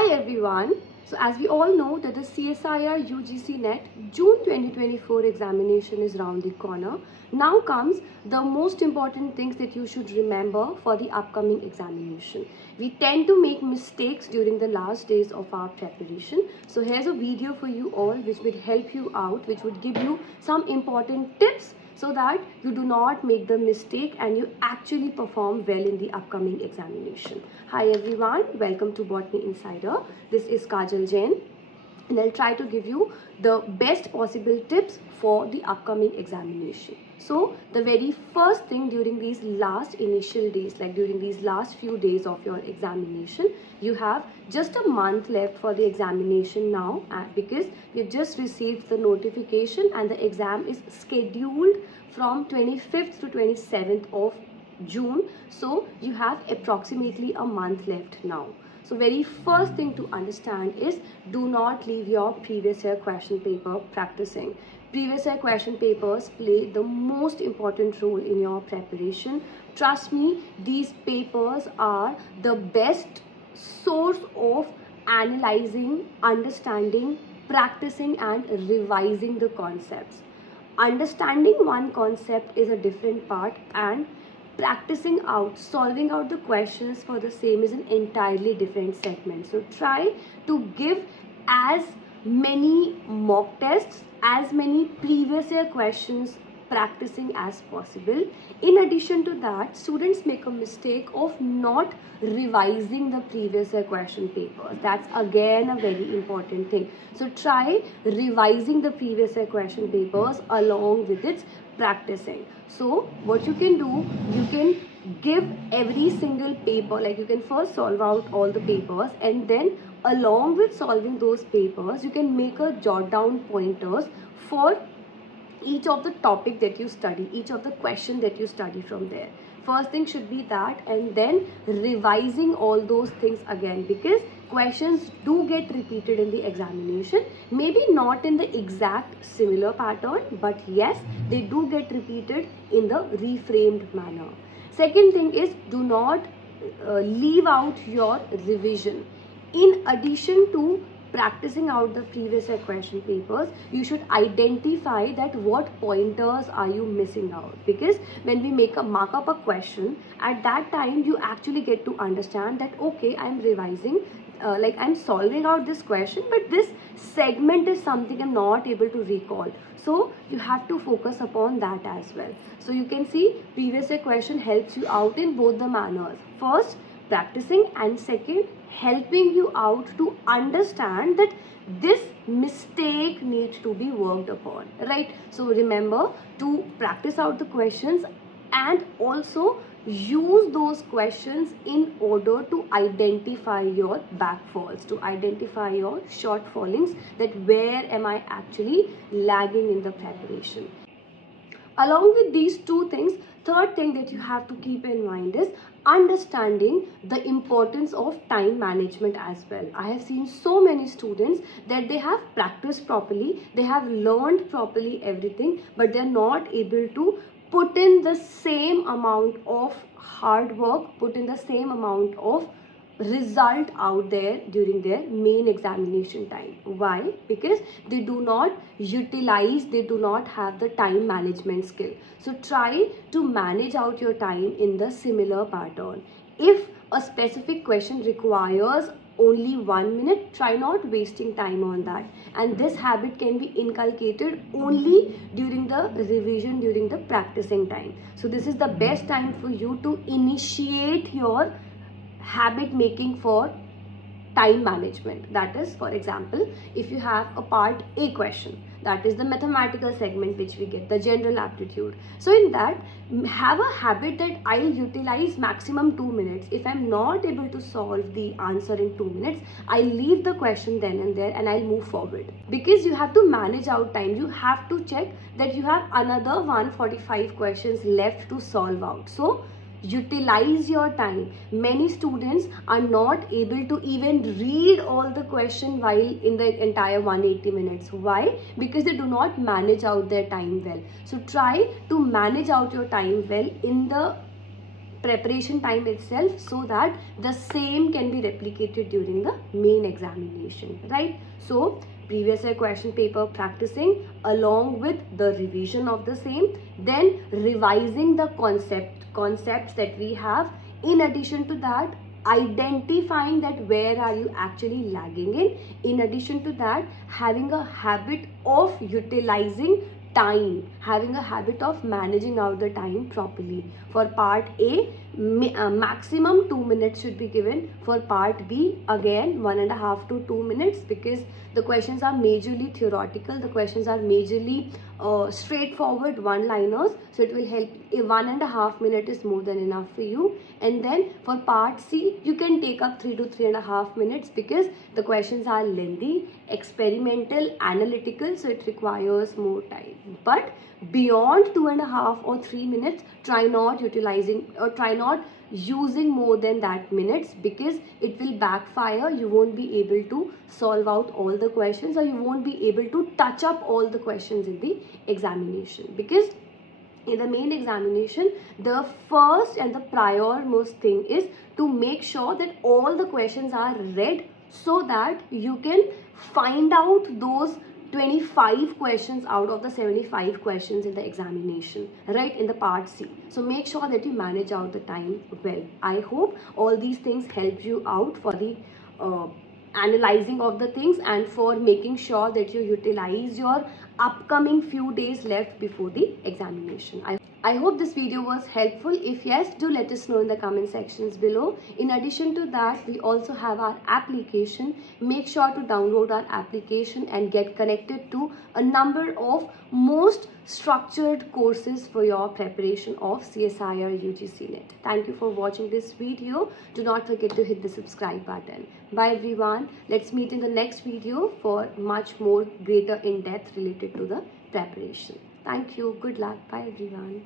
Hi everyone. So as we all know that the CSIR UGC NET June 2024 examination is round the corner. Now comes the most important things that you should remember for the upcoming examination. We tend to make mistakes during the last days of our preparation. So here's a video for you all which would help you out, which would give you some important tips so that you do not make the mistake and you actually perform well in the upcoming examination. Hi everyone, welcome to Botany Insider. This is Kajal Jain and I'll try to give you the best possible tips for the upcoming examination. So the very first thing during these last initial days, like during these last few days of your examination, you have just a month left for the examination now, because you've just received the notification and the exam is scheduled from 25th to 27th of June. So you have approximately a month left now. So very first thing to understand is do not leave your previous year question paper practicing. Previous year question papers play the most important role in your preparation. Trust me, these papers are the best source of analyzing, understanding, practicing and revising the concepts. Understanding one concept is a different part and practicing out, solving out the questions for the same is an entirely different segment. So try to give as many mock tests, as many previous year questions practicing as possible. In addition to that, students make a mistake of not revising the previous year question papers. That's again a very important thing. So try revising the previous year question papers along with its practicing. So what you can do, you can give every single paper, like you can first solve out all the papers and then along with solving those papers, you can make a jot down pointers for each of the topic that you study, each of the question that you study from there. First thing should be that, and then revising all those things again, because questions do get repeated in the examination. Maybe not in the exact similar pattern, but yes, they do get repeated in the reframed manner. Second thing is do not leave out your revision. In addition to practicing out the previous year question papers, you should identify that what pointers are you missing out, because when we mark up a question, at that time you actually get to understand that okay, I'm revising, like I'm solving out this question, but this segment is something I'm not able to recall. So you have to focus upon that as well. So you can see previous year question helps you out in both the manners. First, practicing, and second, helping you out to understand that this mistake needs to be worked upon, right? So remember to practice out the questions and also use those questions in order to identify your backfalls, to identify your shortfallings, that where am I actually lagging in the preparation. Along with these two things, third thing that you have to keep in mind is understanding the importance of time management as well. I have seen so many students that they have practiced properly, they have learned properly everything, but they're not able to put in the same amount of hard work, put in the same amount of result out there during their main examination time. Why? Because they do not utilize, they do not have the time management skill. So try to manage out your time in the similar pattern. If a specific question requires only 1 minute, try not wasting time on that, and this habit can be inculcated only during the revision, during the practicing time. So this is the best time for you to initiate your habit making for time management. That is, for example, if you have a part A question, that is the mathematical segment which we get, the general aptitude. So in that, have a habit that I'll utilize maximum 2 minutes. If I'm not able to solve the answer in 2 minutes, I'll leave the question then and there and I'll move forward. Because you have to manage out time, you have to check that you have another 145 questions left to solve out. So utilize your time. Many students are not able to even read all the question while in the entire 180 minutes. Why? Because they do not manage out their time well. So try to manage out your time well in the preparation time itself, so that the same can be replicated during the main examination, right? So previous year question paper practicing along with the revision of the same, then revising the concepts that we have. In addition to that, identifying that where are you actually lagging in addition to that, having a habit of utilizing time, having a habit of managing out the time properly. For part A, maximum 2 minutes should be given. For part B, again 1.5 to 2 minutes, because the questions are majorly theoretical, the questions are majorly straightforward one-liners, so it will help. 1.5 minutes is more than enough for you. And then for part C, you can take up 3 to 3.5 minutes, because the questions are lengthy, experimental, analytical, so it requires more time. But beyond 2.5 or 3 minutes, try not using more than that minutes, because it will backfire. You won't be able to solve out all the questions, or you won't be able to touch up all the questions in the examination. Because in the main examination, the first and the prior most thing is to make sure that all the questions are read, so that you can find out those 25 questions out of the 75 questions in the examination, right, in the part C. So make sure that you manage out the time well. I hope all these things help you out for the analyzing of the things, and for making sure that you utilize your upcoming few days left before the examination. I hope this video was helpful. If yes, do let us know in the comment sections below. In addition to that, we also have our application. Make sure to download our application and get connected to a number of most structured courses for your preparation of CSIR UGC NET. Thank you for watching this video. Do not forget to hit the subscribe button. Bye everyone. Let's meet in the next video for much more greater in depth related to the preparation. Thank you. Good luck. Bye everyone.